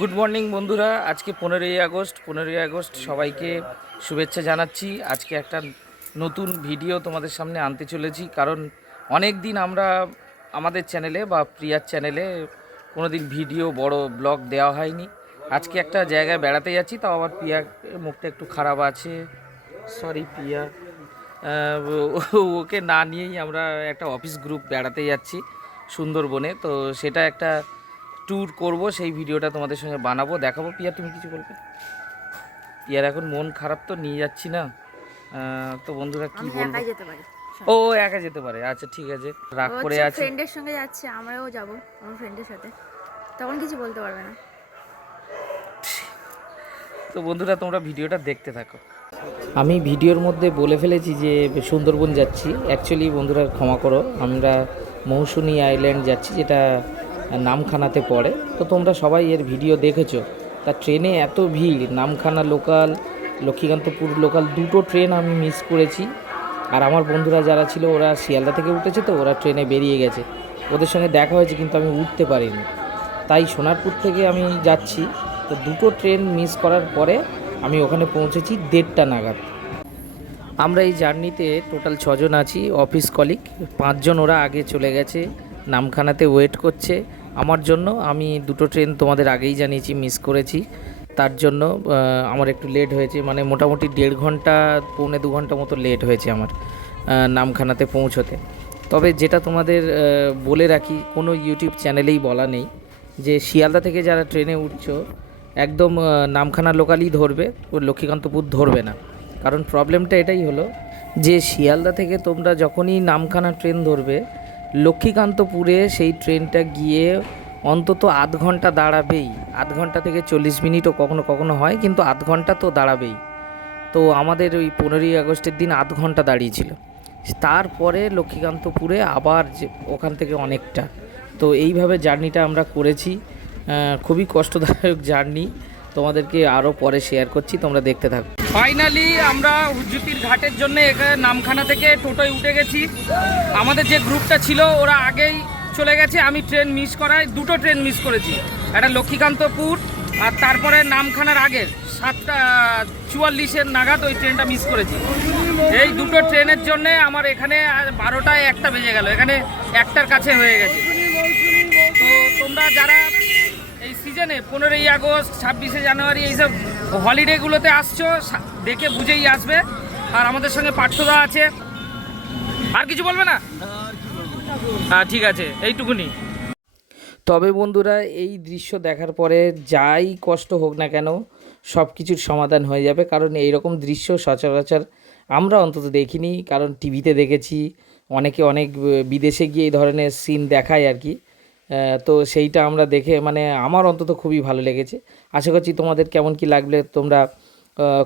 Good morning বন্ধুরা, আজকে 15ই August সবাইকে শুভেচ্ছা জানাচ্ছি। আজকে একটা নতুন ভিডিও তোমাদের সামনে আনতে চলেছি, কারণ অনেক দিন আমরা আমাদের চ্যানেলে বা প্রিয়ার চ্যানেলে কোনো দিন ভিডিও বড় ব্লগ দেওয়া হয়নি। আজকে একটা জায়গায় বেড়াতে যাচ্ছি, তাও আবার প্রিয়ার মুখটা একটু খারাপ আছে, সরি প্রিয়া। ওকে না নিয়েই আমরা একটা অফিস গ্রুপ বেড়াতে যাচ্ছি সুন্দরবনে। তো সেটা একটা ট্যুর করব, সেই ভিডিওটা তোমাদের সঙ্গে বানাবো, দেখাবো। পিয়া, তুমি কিছু বলবে? পিয়ার এখন মন খারাপ, তো নিয়ে যাচ্ছি না। তো বন্ধুরা কি বলবো, ও একা যেতে পারে। আচ্ছা ঠিক আছে, রাগ করে আছে। ফ্রেন্ডের সঙ্গে যাচ্ছে, আমরাও যাব আমার ফ্রেন্ডের সাথে, তখন কিছু বলতে পারবে না। তো বন্ধুরা তোমরা ভিডিওটা দেখতে থাকো। আমি ভিডিওর মধ্যে বলে ফেলেছি যে সুন্দরবন যাচ্ছি। অ্যাকচুয়ালি বন্ধুরা ক্ষমা করো, আমরা মৌসুনি আইল্যান্ড যাচ্ছি, যেটা নামখানাতে পড়ে। তো তোমরা সবাই এর ভিডিও দেখেছো। তা ট্রেনে এত ভিড়, নামখানা লোকাল, লক্ষ্মীকান্তপুর লোকাল, দুটো ট্রেন আমি মিস করেছি। আর আমার বন্ধুরা যারা ছিল ওরা শিয়ালদা থেকে উঠেছে, তো ওরা ট্রেনে বেরিয়ে গেছে। ওদের সঙ্গে দেখা হয়েছে কিন্তু আমি উঠতে পারিনি। তাই সোনারপুর থেকে আমি যাচ্ছি। তো দুটো ট্রেন মিস করার পরে আমি ওখানে পৌঁছেছি 1:30টা নাগাদ। আমরা এই জার্নিতে টোটাল 6 জন আছি, অফিস কলিগ। 5 জন ওরা আগে চলে গেছে, নামখানাতে ওয়েট করছে আমার জন্য। আমি দুটো ট্রেন তোমাদের আগেই জানিয়েছি মিস করেছি, তার জন্য আমার একটু লেট হয়েছে। মানে মোটামুটি 1.5 ঘন্টা, 1.25 ঘন্টা মতো লেট হয়েছে আমার নামখানাতে পৌঁছতে। তবে যেটা তোমাদের বলে রাখি, কোনো ইউটিউব চ্যানেলেই বলা নেই যে শিয়ালদা থেকে যারা ট্রেনে উঠছো একদম নামখানা লোকালই ধরবে, লক্ষ্মীকান্তপুর ধরবে না। কারণ প্রবলেমটা এটাই হলো যে শিয়ালদা থেকে তোমরা যখনই নামখানা ট্রেন ধরবে, লক্ষ্মীকান্তপুরে সেই ট্রেনটা গিয়ে অন্তত আধ ঘন্টা দাঁড়াবেই। আধ ঘন্টা থেকে 40 মিনিটও কখনো কখনো হয়, কিন্তু আধ ঘন্টা তো দাঁড়াবেই। তো আমাদের ওই 15ই আগস্টের দিন আধ ঘন্টা দাঁড়িয়েছিল। তারপরে লক্ষ্মীকান্তপুরে আবার যে ওখান থেকে অনেকটা। তো এইভাবে জার্নিটা আমরা করেছি, খুবই কষ্টদায়ক জার্নি। তোমাদেরকে আরও পরে শেয়ার করছি, তোমরা দেখতে থাকো। ফাইনালি আমরা হুজ্জুতির ঘাটের জন্য এখানে নামখানা থেকে টোটোয় উঠে গেছি। আমাদের যে গ্রুপটা ছিল ওরা আগেই চলে গেছে। আমি ট্রেন মিস করায় দুটো ট্রেন মিস করেছি, একটা লক্ষ্মীকান্তপুর আর তারপরে নামখানার আগের 7:44 নাগাদ ওই ট্রেনটা মিস করেছি। এই দুটো ট্রেনের জন্যে আমার এখানে 12টায় 1টা বেজে গেল, এখানে 1টার কাছে হয়ে গেছে। তো তোমরা যারা এই সিজনে 15ই আগস্ট, 26শে জানুয়ারি এইসব হলিডেগুলোতে আসছো, দেখে বুঝেই আসবে। আর আমাদের সঙ্গে পার্থদা আছে। আর কিছু বলবে না? হ্যাঁ ঠিক আছে, এইটুকুনি। তবে বন্ধুরা, এই দৃশ্য দেখার পরে যাই কষ্ট হোক না কেন, সব কিছুর সমাধান হয়ে যাবে। কারণ এইরকম দৃশ্য সচরাচর আমরা অন্তত দেখিনি। কারণ টিভিতে দেখেছি, অনেকে অনেক বিদেশে গিয়ে এই ধরনের সিন দেখায় আর কি। তো সেইটা আমরা দেখে মানে আমার অন্তত খুবই ভালো লেগেছে। আশা করছি তোমাদের কেমন কি লাগলে তোমরা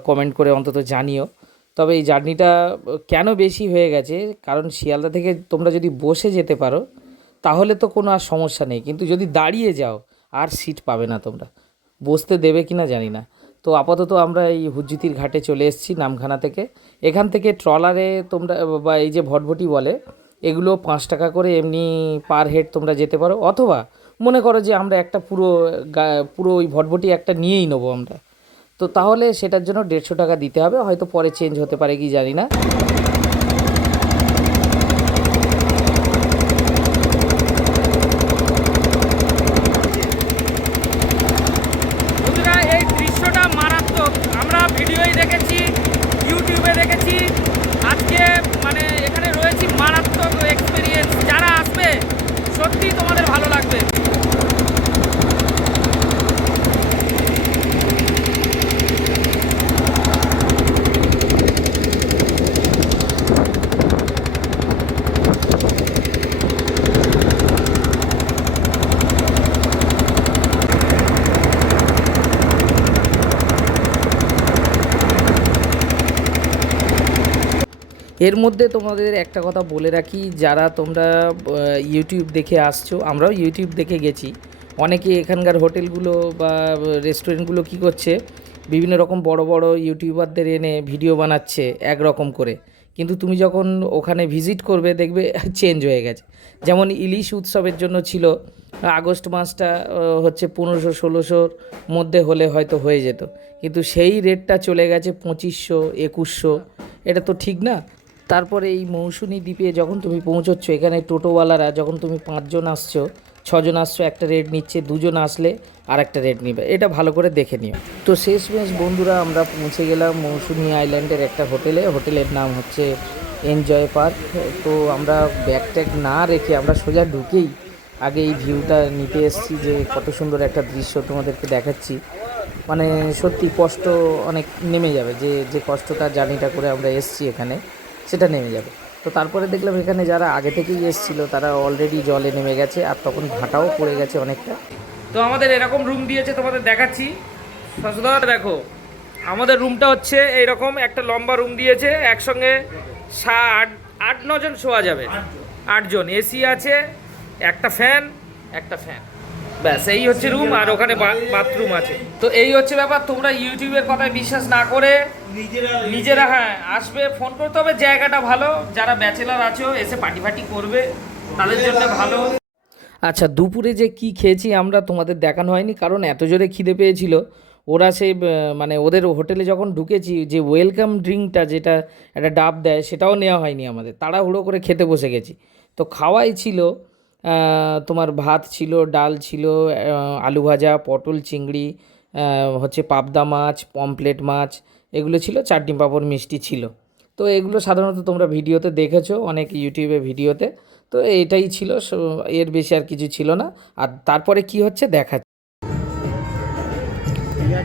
কমেন্ট করে অন্তত জানিও। তবে এই জার্নিটা কেন বেশি হয়ে গেছে, কারণ শিয়ালদা থেকে তোমরা যদি বসে যেতে পারো তাহলে তো কোনো আর সমস্যা নেই, কিন্তু যদি দাঁড়িয়ে যাও আর সিট পাবে না তোমরা, বসতে দেবে কি না জানি না। তো আপাতত আমরা এই হুজ্জুতির ঘাটে চলে এসেছি নামখানা থেকে। এখান থেকে ট্রলারে তোমরা বা এই যে ভটভটি বলে, এগুলো 5 টাকা করে এমনি পার হেড তোমরা যেতে পারো। অথবা মনে করো যে আমরা একটা পুরো ওই ভটভটি একটা নিয়েই নেবো আমরা, তো তাহলে সেটার জন্য 150 টাকা দিতে হবে। হয়তো পরে চেঞ্জ হতে পারে কি জানি না। এই দৃশ্যটা মারাত্মক, আমরা ভিডিওই দেখেছি, ইউটিউবে দেখেছি। আজকে মানে এখানে রয়েছি, মারাত্মক এক্সপিরিয়েন্স। যারা আসবে সত্যিই তোমাদের ভালো লাগবে। এর মধ্যে তোমাদের একটা কথা বলে রাখি, যারা তোমরা ইউটিউব দেখে আসছো, আমরাও ইউটিউব দেখে গেছি। অনেকে এখানকার হোটেলগুলো বা রেস্টুরেন্টগুলো কী করছে, বিভিন্ন রকম বড় বড় ইউটিউবারদের এনে ভিডিও বানাচ্ছে একরকম করে, কিন্তু তুমি যখন ওখানে ভিজিট করবে দেখবে চেঞ্জ হয়ে গেছে। যেমন ইলিশ উৎসবের জন্য ছিল আগস্ট মাসটা হচ্ছে 1500-1600 মধ্যে হলে হয়তো হয়ে যেত, কিন্তু সেই রেটটা চলে গেছে 2500-2100। এটা তো ঠিক না। তারপরে এই মৌসুনি দ্বীপে যখন তুমি পৌঁছচ্ছ, এখানে টোটোওয়ালারা যখন তুমি 5 জন আসছো 6 জন আসছো একটা রেট নিচ্ছে, 2 জন আসলে আর একটা রেট নিবে, এটা ভালো করে দেখে নিও। তো শেষমেশ বন্ধুরা আমরা পৌঁছে গেলাম মৌসুনি আইল্যান্ডের একটা হোটেলে। হোটেলের নাম হচ্ছে এনজয় পার্ক। তো আমরা ব্যাগ ট্যাগ না রেখে আমরা সোজা ঢুকেই আগে এই ভিউটা নিতে এসেছি, যে কত সুন্দর একটা দৃশ্য তোমাদেরকে দেখাচ্ছি। মানে সত্যি কষ্ট অনেক নেমে যাবে, যে যে কষ্টটা জার্নিটা করে আমরা এসেছি এখানে সেটা নেমে যাবে। তো তারপরে দেখলাম এখানে যারা আগে থেকেই এসেছিলো তারা অলরেডি জলে নেমে গেছে, আর তখন ভাটাও পড়ে গেছে অনেকটা। তো আমাদের এরকম রুম দিয়েছে, তোমাদের দেখাচ্ছি। সচরাচর দেখো আমাদের রুমটা হচ্ছে এইরকম একটা লম্বা রুম দিয়েছে, একসঙ্গে 8-9 জন শোয়া যাবে। 8 জন, এসি আছে, একটা ফ্যান, ব্যাস এই হচ্ছে রুম। আর ওখানে বাথরুম আছে। তো এই হচ্ছে ব্যাপার। তোমরা ইউটিউবের কথায় বিশ্বাস না করে নিজেরা হ্যাঁ আসবে, ফোন করতে হবে। জায়গাটা ভালো, যারা ব্যাচেলার আছো এসে পার্টি ফার্টি করবে তাদের জন্য ভালো। আচ্ছা, দুপুরে যে কি খেয়েছি আমরা তোমাদের দেখানো হয়নি, কারণ এত জোরে খিদে পেয়েছিল। ওরা সেই মানে ওদের হোটেলে যখন ঢুকেছি, যে ওয়েলকাম ড্রিঙ্কটা যেটা একটা ডাব দেয় সেটাও নেওয়া হয়নি আমাদের, তাড়াহুড়ো করে খেতে বসে গেছি। তো খাওয়াই ছিল তোমার ভাত ছিল, ডাল ছিল, আলু ভাজা, পটল চিংড়ি, হচ্ছে পাবদা মাছ, পমপ্লেট মাছ, এগুলো ছিল, চাটনি পাঁপড় মিষ্টি ছিল। তো এগুলো সাধারণত তোমরা ভিডিওতে দেখেছো, অনেক ইউটিউবে ভিডিওতে। তো এইটাই ছিল, এর বেশি আর কিছু ছিল না। আর তারপরে কি হচ্ছে দেখাচ্ছি।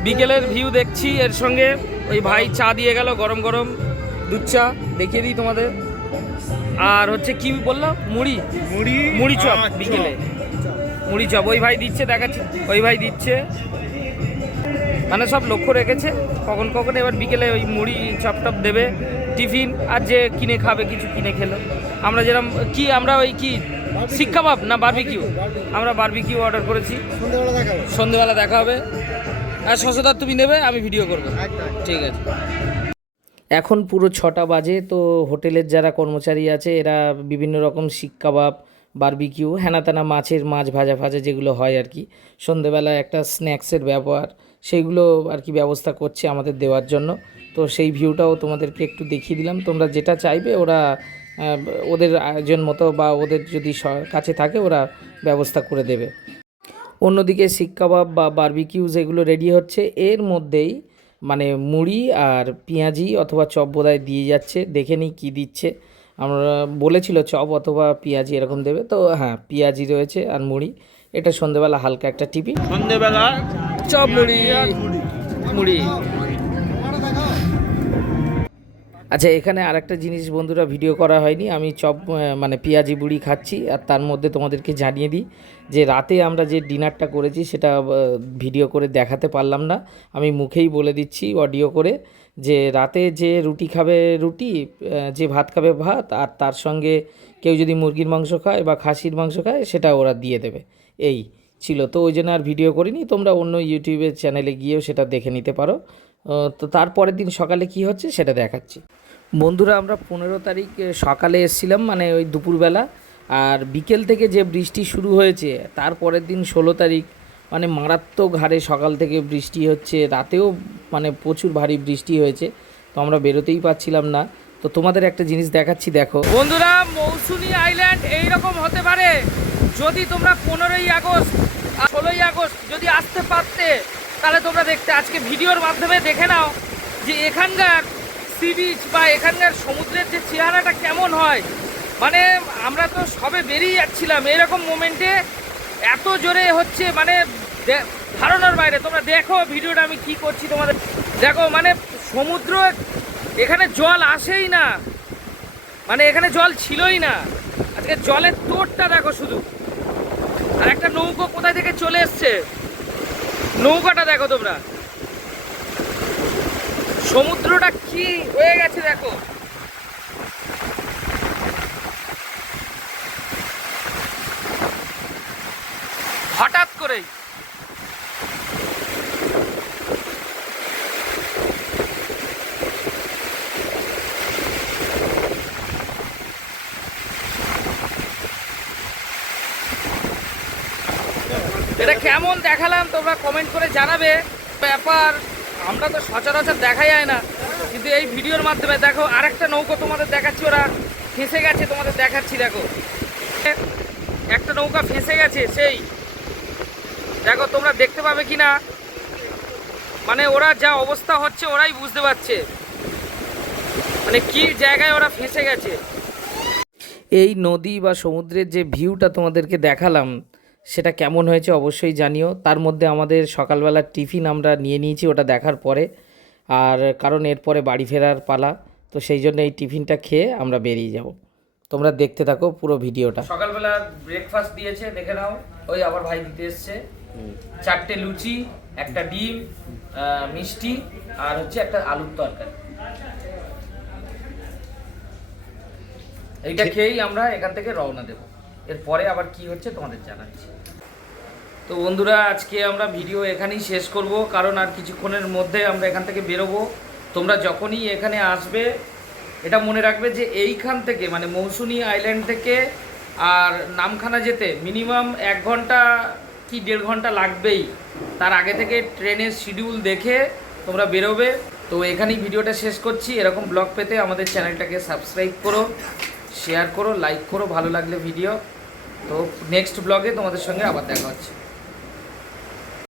বিকেলের ভিউ দেখছি, এর সঙ্গে ওই ভাই চা দিয়ে গেল, গরম গরম দুধ চা দেখিয়ে দিই তোমাদের। আর হচ্ছে কি বললাম, মুড়ি চপ। বিকেলে মুড়ি চপ ওই ভাই দিচ্ছে, দেখাচ্ছি, ওই ভাই দিচ্ছে। মানে সব লক্ষ্য রেখেছে কখন কখন। এবার বিকেলে ওই মুড়ি চপ টপ দেবে টিফিন, আর যে কিনে খাবে কিছু কিনে খেলো। আমরা যেরকম কি আমরা ওই কি শিক কাবাব না বারবিকিউ, আমরা বারবিকিউ অর্ডার করেছি। সন্ধ্যেবেলা দেখা হবে। আর শশদার তুমি নেবে, আমি ভিডিও করবো, ঠিক আছে। এখন পুরো 6টা বাজে। তো হোটেলের যারা কর্মচারী আছে এরা বিভিন্ন রকম শিক কাবাব, বারবিকিউ, হেনাতেনা মাছ ভাজা যেগুলো হয় আর কি, সন্ধেবেলা একটা স্ন্যাক্সের ব্যবহার, সেইগুলো আর কি ব্যবস্থা করছে আমাদের দেওয়ার জন্য। তো সেই ভিউটাও তোমাদেরকে একটু দেখিয়ে দিলাম। তোমরা যেটা চাইবে ওরা ওদের আয়োজন মতো বা ওদের যদি কাছে থাকে ওরা ব্যবস্থা করে দেবে। অন্যদিকে শিক কাবাব বা বারবিকিউজ এগুলো রেডি হচ্ছে, এর মধ্যেই মানে মুড়ি আর পেঁয়াজি অথবা চপ বোধহয় দিয়ে যাচ্ছে। দেখে নিই কী দিচ্ছে। আমরা বলেছিল চপ অথবা পেঁয়াজি এরকম দেবে, তো হ্যাঁ পেঁয়াজি রয়েছে আর মুড়ি। এটা সন্ধেবেলা হালকা একটা টিফিন, সন্ধেবেলা চপ মুড়ি। আচ্ছা, এখানে আরেকটা জিনিস বন্ধুরা ভিডিও করা হয়নি, আমি চপ মানে পেঁয়াজি বুড়ি খাচ্ছি। আর তার মধ্যে তোমাদেরকে জানিয়ে দিই যে রাতে আমরা যে ডিনারটা করেছি সেটা ভিডিও করে দেখাতে পারলাম না। আমি মুখেই বলে দিচ্ছি অডিও করে, যে রাতে যে রুটি খাবে রুটি, যে ভাত খাবে ভাত, আর তার সঙ্গে কেউ যদি মুরগির মাংস খায় বা খাসির মাংস খায় সেটা ওরা দিয়ে দেবে, এই ছিল। তো ওই জন্য আর ভিডিও করিনি, তোমরা অন্য ইউটিউবের চ্যানেলে গিয়েও সেটা দেখে নিতে পারো। তো তারপরের দিন সকালে কি হচ্ছে সেটা দেখাচ্ছি। বন্ধুরা আমরা 15 তারিখ সকালে এসেছিলাম, মানে ওই দুপুরবেলা। আর বিকেল থেকে যে বৃষ্টি শুরু হয়েছে তারপরের দিন 16 তারিখ মানে মারাত্মক হারে সকাল থেকে বৃষ্টি হচ্ছে, রাতেও মানে প্রচুর ভারী বৃষ্টি হয়েছে। তো আমরা বেরোতেই পারছিলাম না। তো তোমাদের একটা জিনিস দেখাচ্ছি, দেখো বন্ধুরা, মৌসুনি আইল্যান্ড এইরকম হতে পারে যদি তোমরা 15ই আগস্ট 16ই আগস্ট যদি আসতে পারতে, তাহলে তোমরা দেখতে আজকে ভিডিওর মাধ্যমে দেখে নাও যে এখানকার সি বিচ বা এখানকার সমুদ্রের যে চেহারাটা কেমন হয়। মানে আমরা তো সবে বেরিয়ে যাচ্ছিলাম, এরকম মোমেন্টে এত জোরে হচ্ছে, মানে ধারণার বাইরে। তোমরা দেখো ভিডিওটা আমি কি করছি, তোমাদের দেখো। মানে সমুদ্র, এখানে জল আসেই না, মানে এখানে জল ছিলই না। আজকে জলের তোড়টা দেখো শুধু। আর একটা নৌকো কোথায় থেকে চলে এসছে, নৌকাটা দেখো তোমরা। সমুদ্রটা কি হয়ে গেছে দেখো। হঠাৎ করেই দেখালাম, তোমরা কমেন্ট করে জানাবে। ব্যাপার আমরা তো সচরাচর দেখা যায় না, কিন্তু এই ভিডিওর মাধ্যমে দেখো আরেকটা নৌকো তোমাদের দেখাচ্ছি, ওরা ফেঁসে গেছে, তোমাদের দেখাচ্ছি। দেখো একটা নৌকা ফেঁসে গেছে, সেই দেখো তোমরা দেখতে পাবে কি না, মানে ওরা যা অবস্থা হচ্ছে ওরাই বুঝতে পারছে মানে কি জায়গায় ওরা ফেঁসে গেছে। এই নদী বা সমুদ্রের যে ভিউটা তোমাদেরকে দেখালাম সেটা কেমন হয়েছে অবশ্যই জানিও। তার মধ্যে আমাদের সকালবেলার টিফিন আমরা নিয়ে নিয়েছি ওটা দেখার পরে, আর কারণ এরপরে বাড়ি ফেরার পালা, তো সেই জন্য এই টিফিনটা খেয়ে আমরা বেরিয়ে যাব। তোমরা দেখতে থাকো পুরো ভিডিওটা। সকালবেলা ব্রেকফাস্ট দিয়েছে, দেখে নাও। ওই আবার ভাই দিতে এসছে 4টে লুচি, একটা ডিম, মিষ্টি আর হচ্ছে একটা আলুর তরকারি। এইটা খেয়েই আমরা এখান থেকে রওনা দেব। এরপরে আবার কি হচ্ছে তোমাদের জানাচ্ছি। তো বন্ধুরা, আজকে আমরা ভিডিও এখানেই শেষ করব, কারণ আর কিছুক্ষণের মধ্যে আমরা এখান থেকে বেরোবো। তোমরা যখনই এখানে আসবে এটা মনে রাখবে যে এইখান থেকে মানে মৌসুনি আইল্যান্ড থেকে আর নামখানা যেতে মিনিমাম 1 ঘন্টা কি 1.5 ঘন্টা লাগবেই। তার আগে থেকে ট্রেনের শিডিউল দেখে তোমরা বেরোবে। তো এখানেই ভিডিওটা শেষ করছি। এরকম ব্লগ পেতে আমাদের চ্যানেলটাকে সাবস্ক্রাইব করো, শেয়ার করো, লাইক করো ভালো লাগলে ভিডিও। তো নেক্সট ব্লগে তোমাদের সঙ্গে আবার দেখা হচ্ছে।